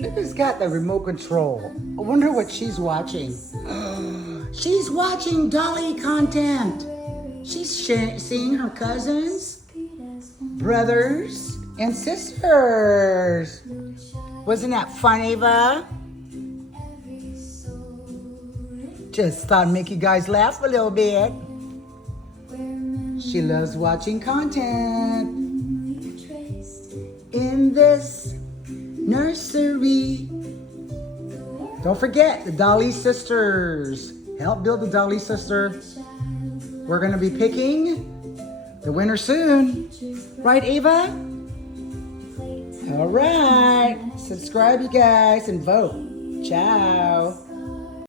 Look who's got the remote control. I wonder what she's watching. She's watching Dolly content. She's seeing her cousins, brothers, and sisters. Wasn't that fun, Ava? Just thought I'd make you guys laugh a little bit. She loves watching content in this nursery. Don't forget the Dolly sisters. Help build the Dolly sister. We're going to be picking the winner soon. Right, Ava? All right. Subscribe, you guys, and vote. Ciao.